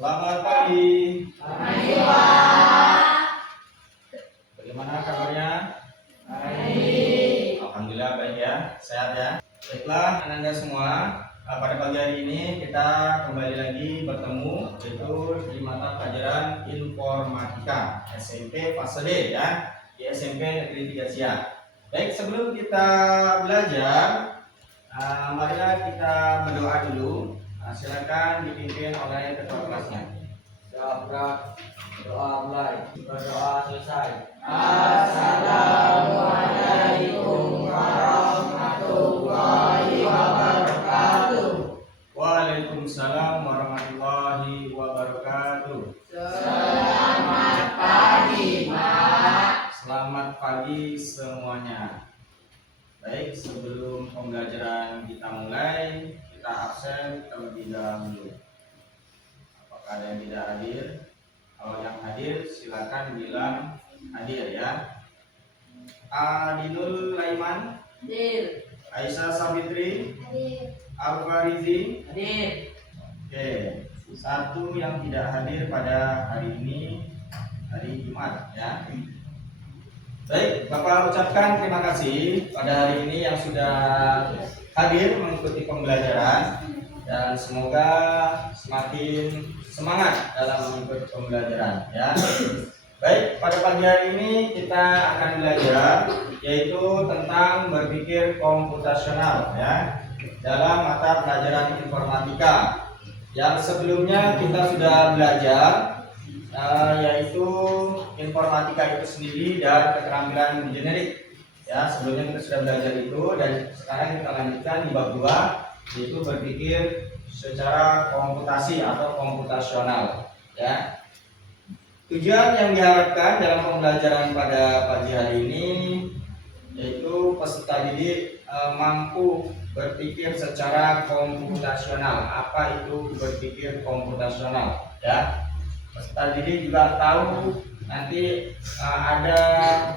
Selamat pagi. Pagi, Pak. Bagaimana kabarnya? Baik. Alhamdulillah baik ya, sehat ya. Baiklah Anda semua, pada pagi hari ini kita kembali lagi bertemu yaitu di mata pelajaran Informatika SMP fase D ya, di SMP Negeri 3 Siak. Baik, sebelum kita belajar, marilah kita berdoa dulu. Silakan dipimpin oleh ketua kelasnya. Doa mulai, berdoa selesai. Assalamualaikum warahmatullahi wabarakatuh. Waalaikumsalam warahmatullahi wabarakatuh. Selamat pagi, Pak. Selamat pagi semuanya. Baik, sebelum pembelajaran kita mulai, kita absen terlebih dahulu. Apakah ada yang tidak hadir? Kalau yang hadir silakan bilang hadir ya. Adinul Laiman, Hadir. Aisyah Sabitri, Hadir. Al-Farizi. Hadir. Oke, satu yang tidak hadir pada hari ini, hari Jumat ya. Baik, Bapak ucapkan terima kasih pada hari ini yang sudah hadir mengikuti pembelajaran dan semoga semakin semangat dalam mengikuti pembelajaran ya. Baik, pada pagi hari ini kita akan belajar yaitu tentang berpikir komputasional ya dalam mata pelajaran informatika. Yang sebelumnya kita sudah belajar yaitu informatika itu sendiri dan keterampilan generik ya. Sebelumnya kita sudah belajar itu dan sekarang kita lanjutkan di bab 2 yaitu berpikir secara komputasi atau komputasional ya. Tujuan yang diharapkan dalam pembelajaran pada pagi hari ini yaitu peserta didik mampu berpikir secara komputasional. Apa itu berpikir komputasional ya? Peserta didik juga tahu nanti ada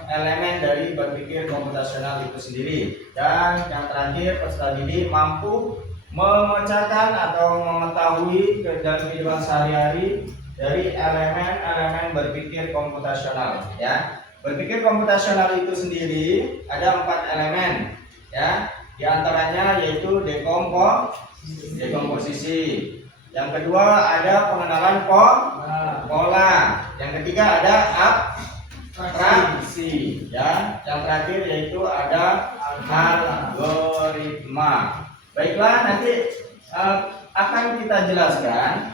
elemen dari berpikir komputasional itu sendiri. Dan yang terakhir, peserta didik mampu memecahkan atau mengetahui dalam kehidupan sehari-hari dari elemen-elemen berpikir komputasional ya. Berpikir komputasional itu sendiri ada 4 elemen ya. Di antaranya yaitu dekomposisi. Yang kedua ada pengenalan pola. Yang ketiga ada abstraksi ya. Yang terakhir yaitu ada algoritma. Baiklah, nanti akan kita jelaskan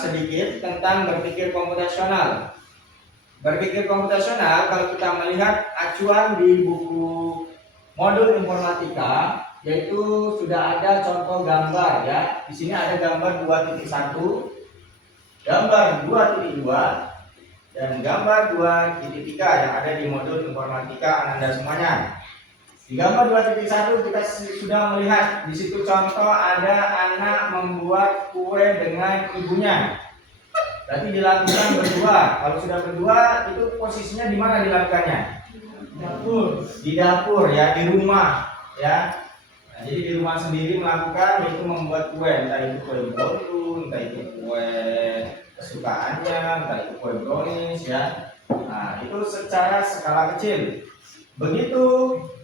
sedikit tentang berpikir komputasional. Berpikir komputasional kalau kita melihat acuan di buku modul informatika yaitu sudah ada contoh gambar ya. Di sini ada gambar 2.1, gambar 2.2 dan gambar 2.3 yang ada di modul informatika Anda semuanya. Di gambar 2.1 kita sudah melihat di situ contoh ada anak membuat kue dengan ibunya. Berarti dilakukan berdua. Kalau sudah berdua itu posisinya di mana dilakukannya? Di dapur ya, di rumah ya. Nah, jadi di rumah sendiri melakukan yaitu membuat kue, entah itu kue bolu, entah itu kue kesukaannya, entah itu kue brownies ya. Nah, itu secara skala kecil. Begitu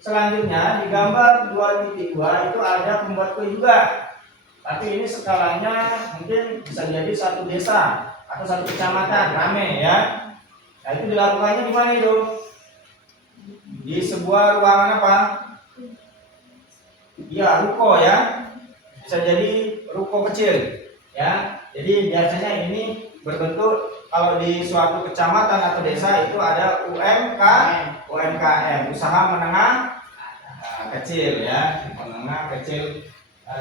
selanjutnya di gambar 2.2 itu ada pembuat kue juga. Tapi ini skalanya mungkin bisa jadi satu desa atau satu kecamatan rame ya. Nah, itu dilakukannya di mana itu? Di sebuah ruangan apa? Ya, ruko ya. Bisa jadi ruko kecil ya. Jadi biasanya ini berbentuk kalau di suatu kecamatan atau desa itu ada UMKM, usaha menengah kecil ya, menengah kecil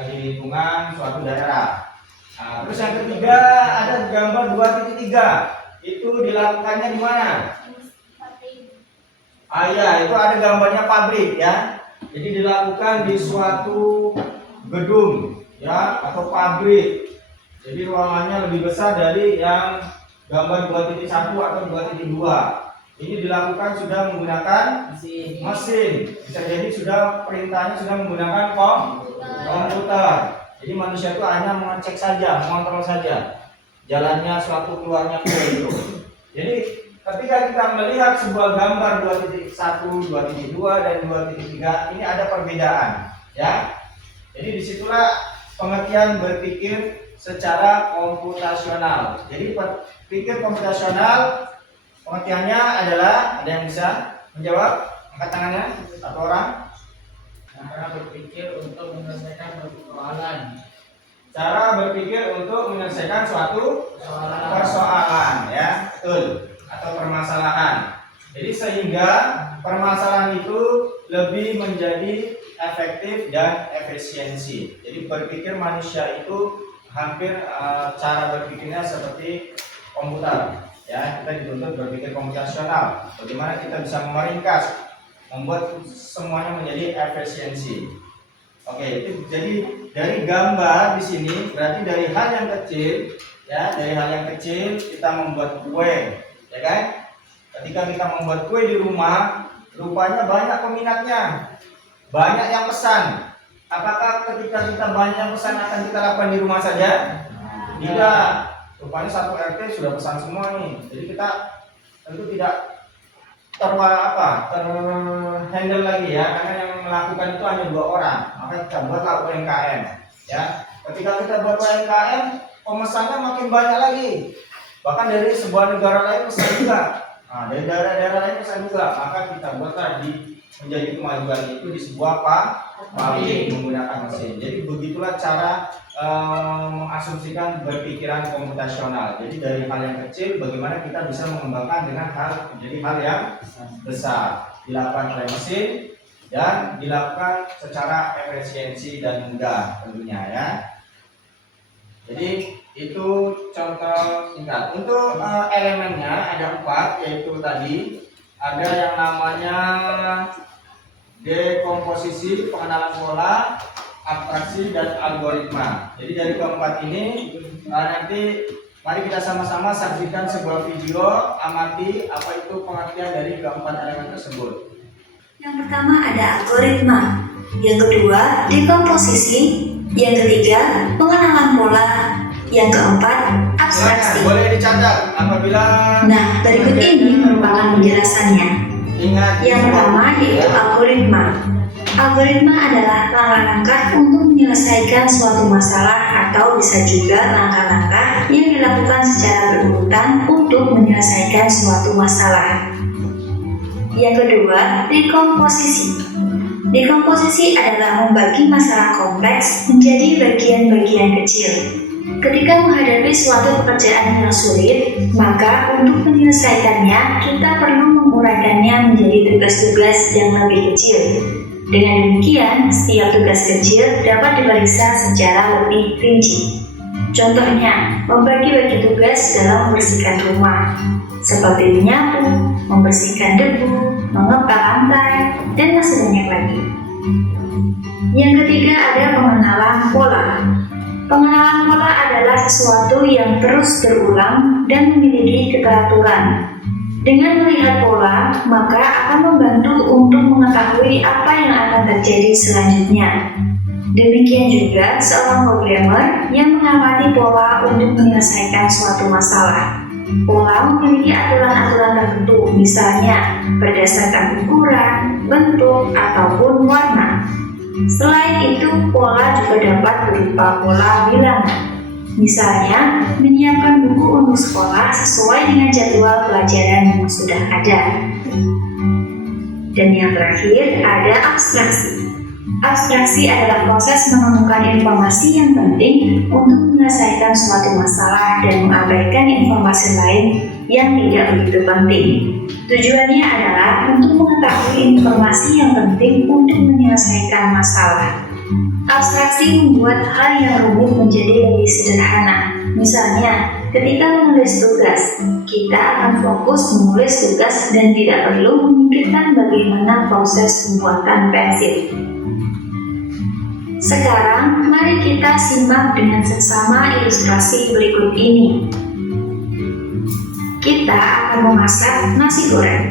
di lingkungan suatu daerah. Nah, terus yang ketiga ada gambar 2.3 itu dilakukannya di mana? Ya, itu ada gambarnya pabrik ya. Jadi dilakukan di suatu gedung ya atau pabrik. Jadi ruangannya lebih besar dari yang gambar 2.1 atau 2.2. Ini dilakukan sudah menggunakan mesin. Bisa jadi sudah perintahnya sudah menggunakan komputer. Jadi manusia itu hanya mengecek saja, mengontrol saja. jalannya suatu keluarnya kue itu. Jadi ketika kita melihat sebuah gambar 2.1, 2.2 dan 2.3 ini ada perbedaan, ya. Jadi disitulah pengertian berpikir secara komputasional. Jadi berpikir komputasional pengertiannya adalah, ada yang bisa menjawab? Angkat tangannya, satu orang. Cara berpikir untuk menyelesaikan persoalan. Cara berpikir untuk menyelesaikan suatu persoalan, ya, betul, atau permasalahan. Jadi sehingga permasalahan itu lebih menjadi efektif dan efisiensi. Jadi berpikir manusia itu hampir cara berpikirnya seperti komputer, ya. Kita dituntut berpikir komputasional. Bagaimana kita bisa meringkas, membuat semuanya menjadi efisiensi. Oke, itu jadi dari gambar di sini berarti dari hal yang kecil, ya, dari hal yang kecil kita membuat kue, ya kan? Ketika kita membuat kue di rumah, rupanya banyak peminatnya, banyak yang pesan. Apakah ketika kita banyak yang pesan akan kita lakukan di rumah saja? Tidak. Rupanya satu RT sudah pesan semua nih. Jadi kita tentu tidak terhandle lagi, ya, karena yang melakukan itu hanya 2 orang. Maka kita buatlah UMKM, ya. Ketika kita buat UMKM, pemesannya makin banyak lagi. Bahkan dari sebuah negara lain pesan juga. Nah, dari daerah-daerah lain pesan juga. Maka kita buatlah menjadi kemajuan itu di sebuah pabrik menggunakan mesin. Jadi begitulah cara mengasumsikan berpikiran komputasional. Jadi dari hal yang kecil bagaimana kita bisa mengembangkan dengan menjadi hal yang besar, dilakukan oleh mesin dan dilakukan secara efisiensi dan mudah tentunya, ya. Jadi itu contoh singkat. Untuk elemennya ada 4, yaitu tadi ada yang namanya dekomposisi, pengenalan pola, abstraksi, dan algoritma. Jadi dari keempat ini nanti mari kita sama-sama saksikan sebuah video, amati apa itu pengertian dari keempat elemen tersebut. Yang pertama ada algoritma, yang kedua dekomposisi, yang ketiga pengenalan pola, yang keempat abstraksi. Boleh dicatat apabila. Nah, berikut ini merupakan penjelasannya. Ingat, Yang pertama yaitu algoritma. Algoritma adalah langkah-langkah untuk menyelesaikan suatu masalah atau bisa juga langkah-langkah yang dilakukan secara berurutan untuk menyelesaikan suatu masalah. Yang kedua, dekomposisi. Dekomposisi adalah membagi masalah kompleks menjadi bagian-bagian kecil. Ketika menghadapi suatu pekerjaan yang sulit, maka untuk menyelesaikannya kita perlu menguraikannya menjadi tugas-tugas yang lebih kecil. Dengan demikian, setiap tugas kecil dapat diperiksa secara lebih rinci. Contohnya, membagi-bagi tugas dalam membersihkan rumah, seperti menyapu, membersihkan debu, mengepel lantai, dan masih banyak lagi. Yang ketiga ada pengenalan pola. Pengenalan pola adalah sesuatu yang terus berulang dan memiliki keteraturan. Dengan melihat pola, maka akan membantu untuk mengetahui apa yang akan terjadi selanjutnya. Demikian juga seorang programmer yang mengamati pola untuk menyelesaikan suatu masalah. Pola memiliki aturan-aturan tertentu, misalnya berdasarkan ukuran, bentuk, ataupun warna. Selain itu, pola juga dapat berupa pola bilangan. Misalnya, menyiapkan buku untuk sekolah sesuai dengan jadwal pelajaran yang sudah ada. Dan yang terakhir ada abstraksi. Abstraksi adalah proses menemukan informasi yang penting untuk menyelesaikan suatu masalah dan mengabaikan informasi lain yang tidak begitu penting. Tujuannya adalah untuk mengetahui informasi yang penting untuk menyelesaikan masalah. Abstraksi membuat hal yang rumit menjadi lebih sederhana. Misalnya, ketika menulis tugas, kita akan fokus menulis tugas dan tidak perlu memikirkan bagaimana proses pembuatan pensil. Sekarang, mari kita simak dengan seksama ilustrasi berikut ini. Kita akan memasak nasi goreng.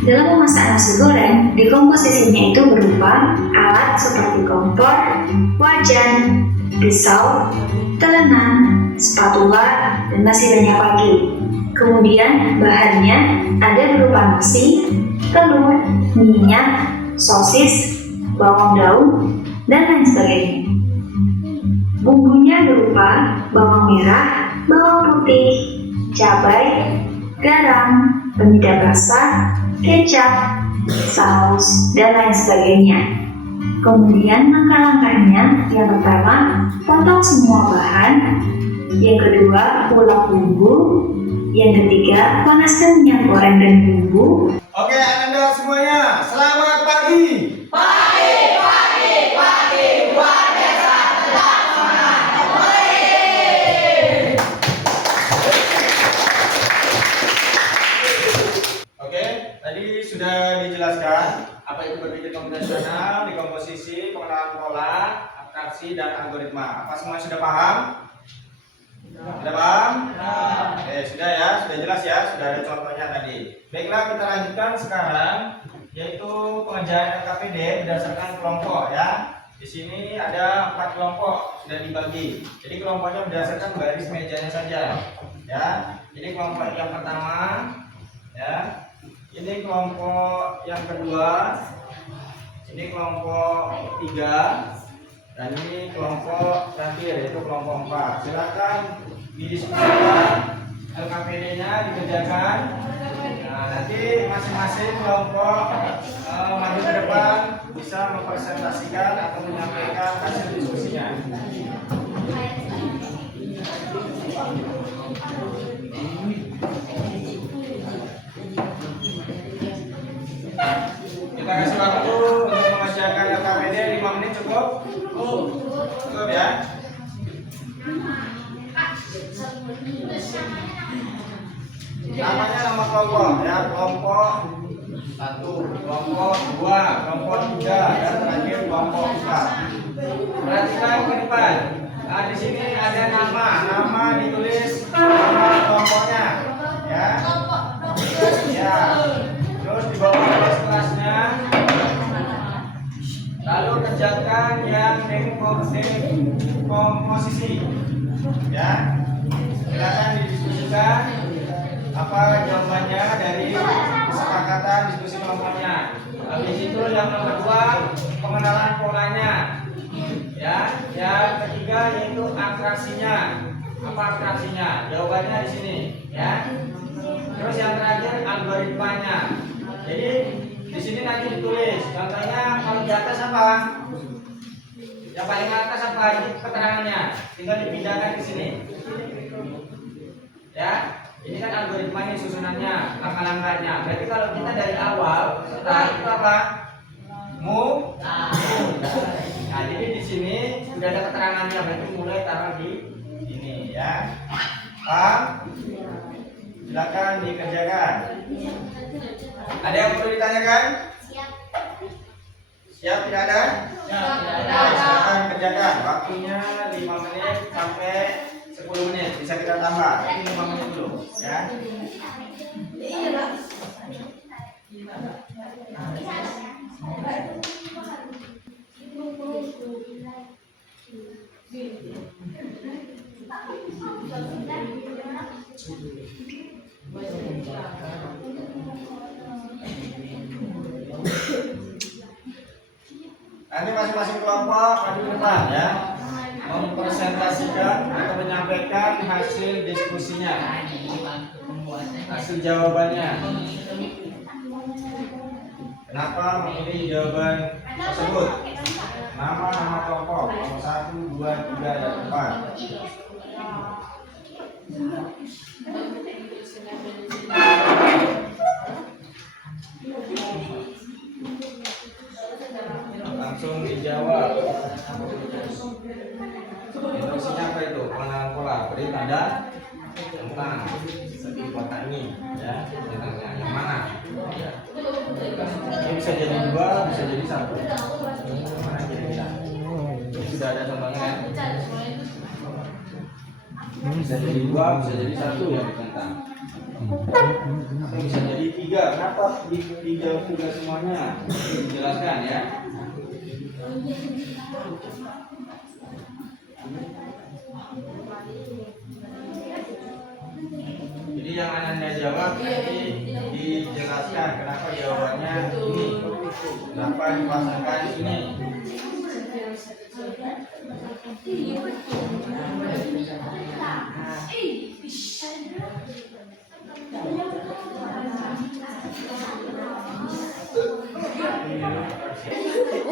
Dalam memasak nasi goreng, dekomposisinya itu berupa alat seperti kompor, wajan, pisau, telenan, spatula, dan masih banyak lagi. Kemudian bahannya ada berupa nasi, telur, minyak, sosis, bawang daun, dan lain sebagainya. Bumbunya berupa bawang merah, bawang putih, cabai, garam, penyedap rasa, kecap, saus, dan lain sebagainya. Kemudian langkah-langkahnya, yang pertama, potong semua bahan. Yang kedua, ulek bumbu. Yang ketiga, panaskan minyak goreng dan bumbu. Oke, Anda semuanya, selamat pagi. Oke, tadi sudah dijelaskan apa itu berpikir komputasional, dekomposisi, pengenalan pola, abstraksi, dan algoritma. Apa semua sudah paham? Sudah paham? Oke, sudah ya, sudah jelas ya, sudah ada contohnya tadi. Baiklah, kita lanjutkan sekarang, yaitu pengerjaan LKPD berdasarkan kelompok ya. Di sini ada 4 kelompok sudah dibagi. Jadi kelompoknya berdasarkan baris mejanya saja. Ya, ini kelompok yang pertama, ya. Ini kelompok yang kedua, ini kelompok 3, dan ini kelompok terakhir yaitu kelompok 4. Silakan didiskusikan LKPD-nya dikerjakan. Nah, nanti masing-masing kelompok maju ke depan bisa mempresentasikan atau menyampaikan hasil diskusinya. Kita kasih waktu untuk mengerjakan LKPD 5 menit cukup? Cukup ya. Namanya nama kelompok ya, kelompok 1, kelompok 2, kelompok 3, dan terakhir kelompok 4. Perhatikan ke depan. Nah, di sini ada nama ditulis nama kelompoknya, ya. Ya. Terus di bawah kelas-kelasnya. Lalu kerjakan yang dekomposisi, ya. Silakan didiskusikan apa jawabannya dari kesepakatan diskusi kelompoknya. Habis itu yang nomor 2 pengenalan polanya, ya. Yang ketiga yaitu abstraksinya. Apa abstraksinya? Jawabannya di sini, ya. Terus yang terakhir algoritmanya. Jadi di sini nanti ditulis. Contohnya kalau di atas apa? Yang paling atas apa? Ini keterangannya. Tinggal dipindahkan ke sini. Ya. Ini kan algoritmanya, susunannya, langkah-langkahnya. Berarti kalau kita dari awal, setelah itu apa? Nah, jadi di sini sudah ada keterangannya. Berarti mulai taruh di sini, ya. Paham? Silakan dikerjakan. Ada yang perlu ditanyakan? Siap, tidak ada? Silakan kerjakan. Waktunya 5 menit sampai 10 menit. Bisa kita tambah. Tapi 5 menit dulu, ya. Nanti masing-masing kelompok maju ke depan ya, mempresentasikan atau menyampaikan hasil diskusinya, hasil jawabannya. Kenapa memilih jawaban tersebut? Nama kelompok 1, 2, 3, dan 4. Langsung dijawab. Instruksinya apa itu? Pengenalan pola. Beri tanda tentang di kotak ini, ya. Tentangnya yang mana? Ini bisa jadi 2, bisa jadi 1. Mana kira-kira? Sudah ada contohnya kan? Bisa jadi 2, bisa jadi 1 yang ditentang. Bisa jadi 3. Kenapa dijawab 3 semuanya? Dijelaskan ya. Jadi yang Ananda jawab nanti dijelaskan kenapa jawabannya ini, kenapa dipasangkan ini.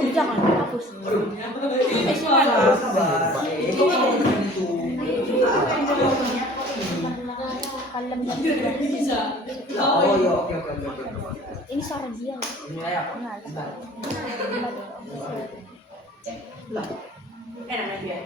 Jangan dihapus. Kalem Oh iya, oke. ini suara dia loh. Ini layak. Enak dia.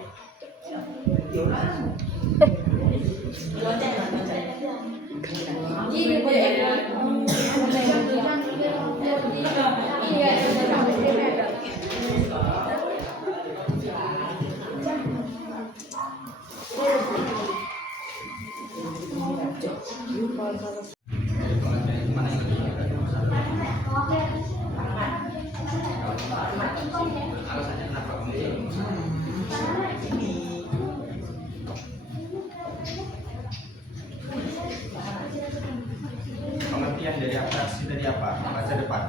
Alasannya kenapa kamu pengertian dari abstraksi tadi apa? Baca depan.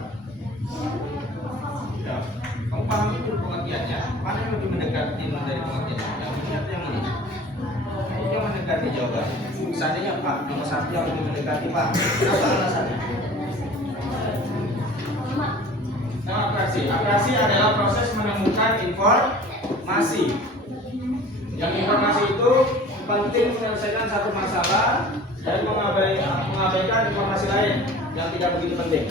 Ya, kamu pahami dulu pengertiannya. Mana yang lebih mendekati dari pengertiannya? Yang ini atau yang ini? Ini yang mendekati jawaban. Seandainya Pak, nomor 1 yang lebih mendekati Pak. Apa alasannya? Nah, abrasi adalah proses menemukan informasi. Yang informasi itu penting menyelesaikan satu masalah dan mengabaikan informasi lain yang tidak begitu penting.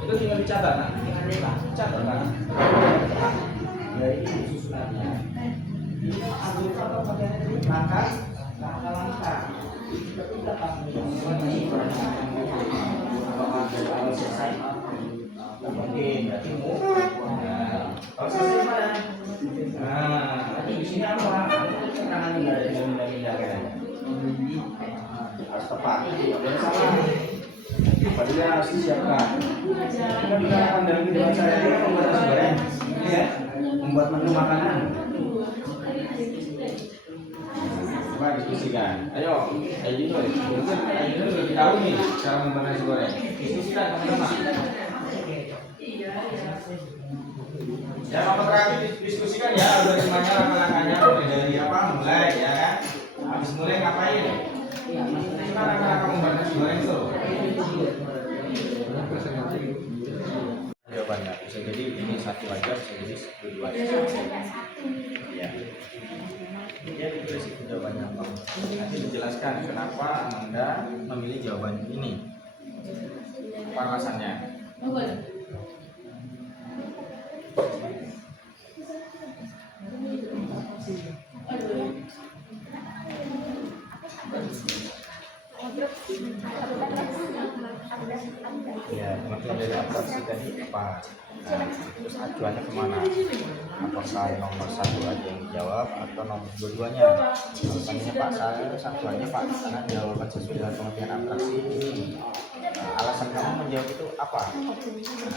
Itu tinggal dicatat, nah. Catat, nah. Ya ini susunannya. Ini alur apa bagiannya tadi? Langkah. Ketika kamu selesai, mungkin berarti kalau selesai mana? Nah, nanti di sini apa? Keterangan tidak ada pindah-pindah kan? Harus tepat. Ada salah. Padahal harus disiapkan. Kita menggunakan dalam kehidupan sehari-hari membuat nasi goreng, ya, membuat menu makanan. Coba diskusikan. Ayo, Ayo lebih tahu nih cara membuat nasi goreng. Diskusikan teman-teman. Ya, Mama terakhir diskusikan ya algoritmanya, langkah-langkahnya dari apa mulai ya kan. Habis mulai ngapain? Cuma langkah-langkah membuat nasi goreng tuh. Jawabannya bisa jadi ini satu aja, bisa jadi dua aja. Ya. Dia ditulis itu jawabannya apa? Nanti dijelaskan kenapa Anda memilih jawaban ini. Apa alasannya? Ya, pengertian dari abstraksi tadi apa? Nah, terus acuannya kemana? Apakah nomor 1 aja yang dijawab atau nomor dua-duanya? Alasannya Pak, saya acuannya Pak, karena jawaban sesuai dengan pengertian abstraksi ini. Alasan kamu menjawab itu apa?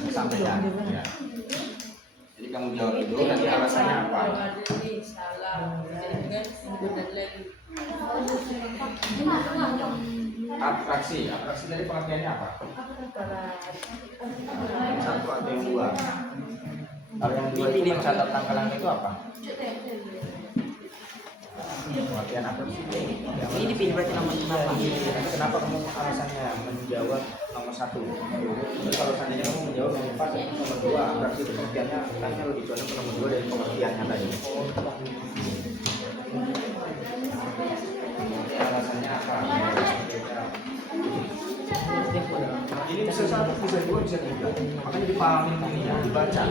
Sampaikan. Ya. Jadi kamu jawab itu, nanti alasannya apa? Abstraksi dari pengertiannya apa? Satu atau yang dua? Kalau yang dua itu mencatat langkah-langkah itu apa? Pengertian abstraksi. Ini dipilih berarti nomor 5. Kenapa kamu alasannya menjawab nomor 1? Terus kalau seandainya kamu menjawab nomor 4, nomor 2, abstraksi itu pengertiannya kayaknya lebih condong ke nomor 2 dari pengertiannya tadi. Alasannya apa? Ini bisa 1, bisa 2, bisa 3. Makanya dipahami ini ya, dibaca.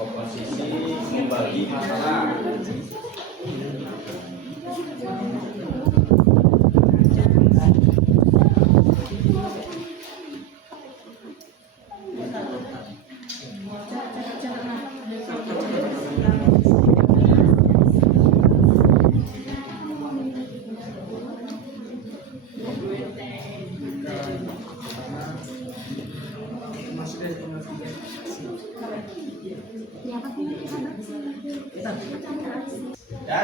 Komposisi membagi masalah. Ya,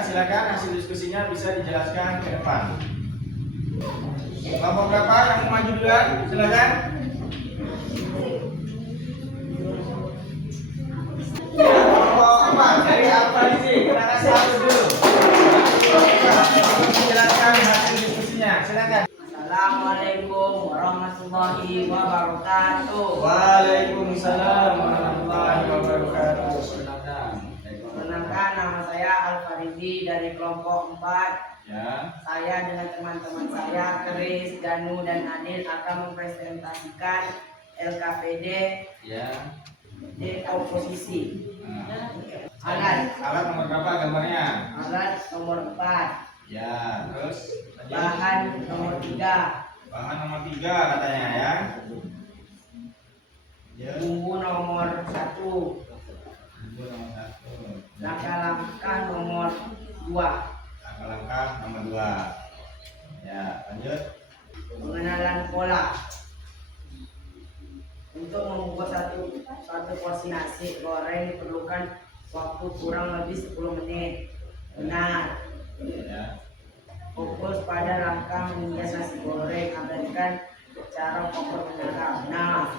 silakan hasil diskusinya bisa dijelaskan ke depan. Kelompok berapa yang mau maju duluan? Silakan. Ya, kelompok 4 dari Al-Farizi. Terima kasih dulu. Menjelaskan hasil diskusinya. Silakan. Assalamualaikum warahmatullahi wabarakatuh. Waalaikumsalam warahmatullahi wabarakatuh. Silakan. Perkenalkan, nama saya Al-Farizi dari kelompok 4. Ya. Saya dengan teman-teman saya, Kris, Danu, dan Adil akan mempresentasikan LKPD Ya. dekomposisi. Nah. Alat Nomor berapa gambarnya? alat nomor 4, Ya, terus lanjut. bahan nomor 3, Bahan nomor 3 katanya ya. Ya. bumbu nomor 1, Bumbu nomor 1. langkah-langkah nomor 2, Langkah nomor 2. Ya, lanjut. pengenalan pola. Untuk membuat satu porsi nasi goreng diperlukan waktu kurang lebih 10 menit. Benar. Ya. Fokus pada langkah menghias nasi goreng, abaikan cara pokok menara. Benar.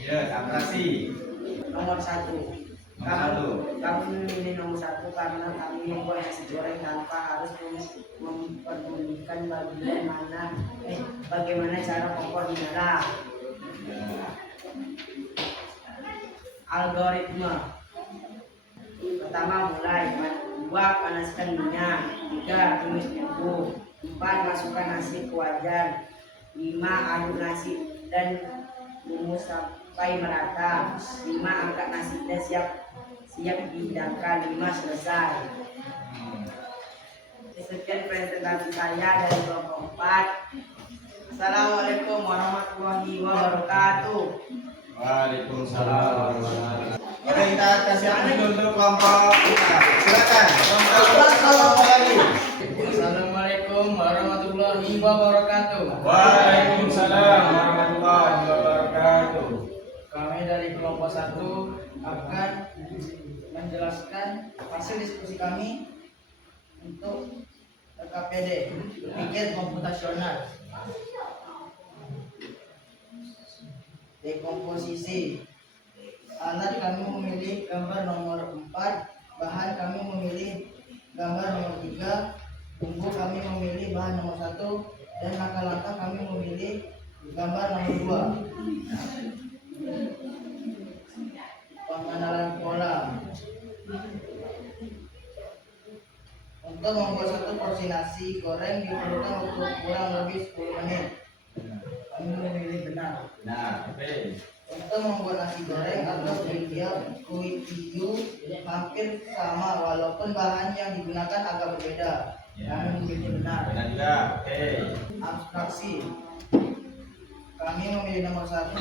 Ya, atraksi. Nomor 1. Nomor 1. Kami memilih nomor 1 karena kami membuat nasi goreng tanpa harus memperdulikan bagaimana cara kompor dinyala. Ya. Algoritma. Pertama, mulai. 2. Panaskan minyak. 3. Tumis bumbu. 4. Masukkan nasi ke wajan. 5. Aduk nasi dan bumbu sampai merata. 5. Angkat nasi dan siap dihidangkan. 5. Selesai. Sekian presentasi saya dari kelompok 4. Assalamualaikum warahmatullahi wabarakatuh. Waalaikumsalam warahmatullahi wabarakatuh. Oke, kita kasih dulu untuk kelompok kita. Silakan. Kelompok lagi. Assalamualaikum warahmatullahi wabarakatuh. Waalaikumsalam warahmatullahi wabarakatuh. Kami dari kelompok 1 akan menjelaskan hasil diskusi kami untuk LKPD, pikir komputasional. Dekomposisi. Alat kami memilih gambar nomor 4, bahan kami memilih gambar nomor 3, bumbu kami memilih bahan nomor 1, dan langkah-langkah kami memilih gambar nomor 2. Pengenalan pola. Untuk membuat satu porsi nasi goreng diperlukan waktu kurang lebih 10 menit. Kami memilih benar. Nah, oke. Untuk membuat nasi goreng atau kuih tiyu hampir sama walaupun bahan yang digunakan agak berbeda. Kami memilih benar. Benar juga. Oke. Abstraksi. Kami memilih nomor 1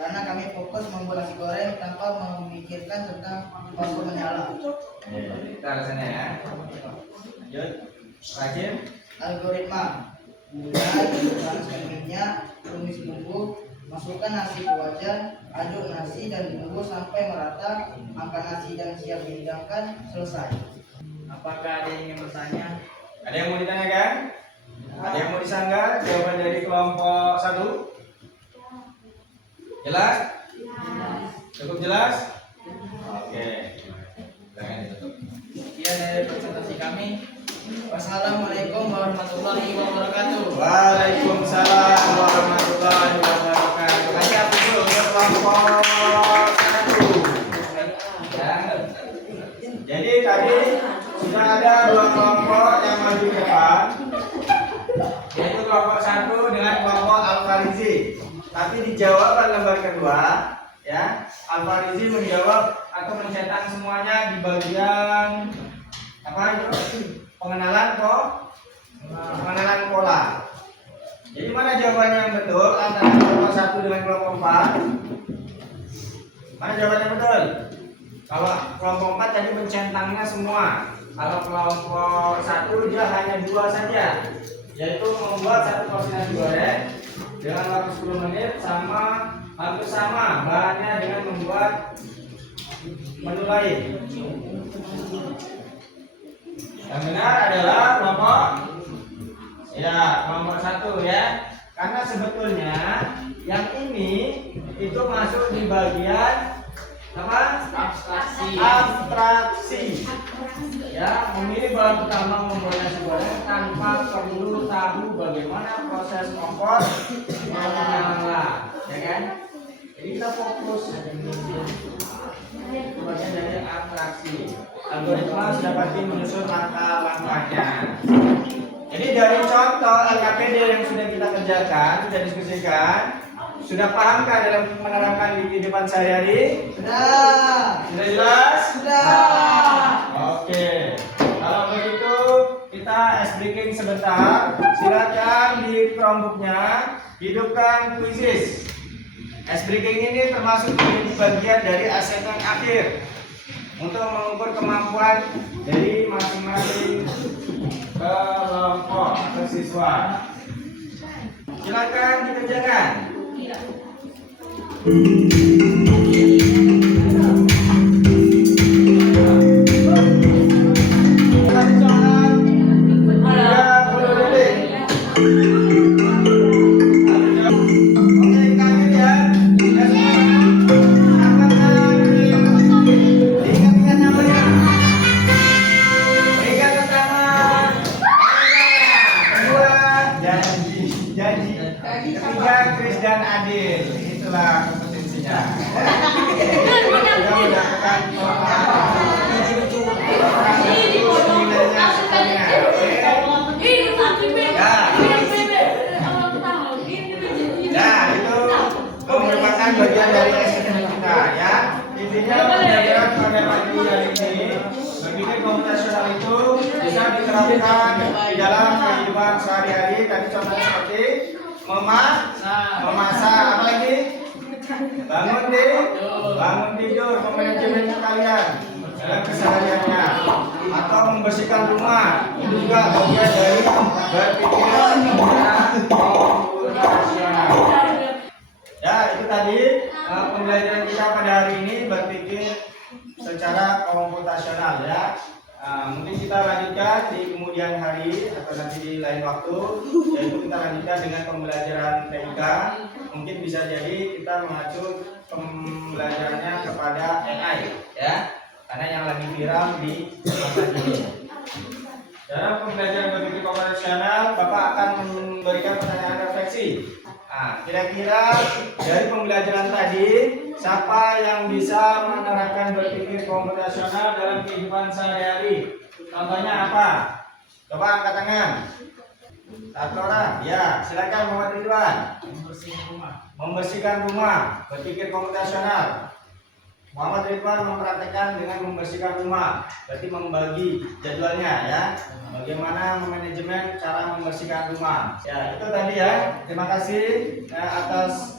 karena kami fokus membuat nasi goreng tanpa memikirkan tentang waktu menyala. Kita alasannya ya. Lanjut. Rajin. Algoritma. Mulai, panaskan minyak, tumis bumbu, masukkan nasi ke wajan, aduk nasi dan bumbu sampai merata, angkat nasi dan siap dihidangkan, selesai. Apakah ada yang ingin bertanya? Ada yang mau ditanyakan? Ada yang mau disanggah? Jawaban dari kelompok 1? Jelas? Cukup jelas? Oke. Silakan ditutup. Sekian dari presentasi kami. Wassalamualaikum warahmatullahi wabarakatuh. Waalaikumsalam warahmatullahi wabarakatuh. Kasih dulu untuk kelompok 1. Ya. Jadi tadi sudah ada 2 kelompok yang maju ke depan, yaitu kelompok 1 dengan kelompok Al-Farizi. Tapi di jawaban lembar kedua, ya, Al-Farizi menjawab atau mencetak semuanya di bagian apa itu? Pengenalan pola. Jadi mana jawabannya yang betul antara kelompok 1 dengan kelompok 4? Mana jawabannya betul? Kalau kelompok 4 tadi mencentangnya semua. Kalau kelompok 1 dia hanya 2 saja, yaitu membuat satu porsi nasi goreng dengan waktu 10 menit sama hampir sama bahannya dengan membuat menu lain. Yang benar adalah kelompok 1 ya. Karena sebetulnya yang ini itu masuk di bagian apa? Abstraksi. Ya, memilih bahan utama membuat nasi goreng tanpa perlu tahu bagaimana proses kompos menyala, ya kan? Jadi kita fokus itu bagian dari abstraksi. Algoritma sudah pasti menyusun langkah-langkahnya. Jadi dari contoh LKPD yang sudah kita kerjakan, sudah diskusikan, sudah pahamkah dalam menerapkan di kehidupan sehari-hari? Sudah. Sudah jelas? Sudah. Oke. Kalau begitu kita ice breaking sebentar. Silakan di Chromebooknya hidupkan quizzes. Ice breaking ini termasuk menjadi bagian dari assignment akhir untuk mengukur kemampuan dari masing-masing kelompok atau siswa. Silakan dikerjakan. Ketiga, Chris dan Adil. Itulah kompetensinya. Sudah mendapatkan itu merupakan bagian dari SNM kita ya. Intinya pembelajaran pada pagi hari ini berpikir komputasional itu bisa diterapkan di dalam kehidupan sehari-hari. Tadi contohnya seperti memasak, apa lagi? Bangun tidur, memanajemen kalian dalam kesehariannya, atau membersihkan rumah. Itu juga bagian dari berpikir komputasional. Ya, itu tadi pembelajaran kita pada hari ini berpikir secara komputasional ya. Mungkin kita lanjutkan di kemudian hari atau nanti di lain waktu, yaitu kita lanjutkan dengan pembelajaran TIK. Mungkin bisa jadi kita mengacu pembelajarannya kepada AI ya, karena yang lagi viral di masa ini. Dalam pembelajaran berpikir komputasional, Bapak akan memberikan pertanyaan refleksi. Kira-kira dari pembelajaran tadi, siapa yang bisa menerapkan berpikir komputasional dalam kehidupan sehari-hari? Contohnya apa? Coba angkat tangan. Satu orang, ya, silakan Muhammad Ridwan. Membersihkan rumah, berpikir komputasional. Muhammad Ridwan mempraktekkan dengan membersihkan rumah, berarti membagi jadwalnya ya. Bagaimana manajemen cara membersihkan rumah. Ya, itu tadi ya. Terima kasih atas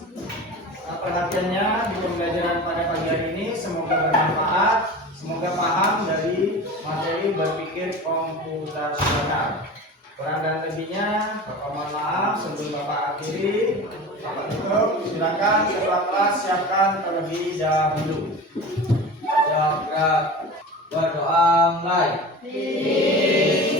perhatiannya di pembelajaran pada pagi hari ini. Semoga bermanfaat, semoga paham dari materi berpikir komputasional. Kurang dan lebihnya, Bapak mohon maaf. Sebelum Bapak akhiri, Bapak tutup. Silakan ketua kelas siapkan terlebih dahulu. Berdoa mulai. Bismillah.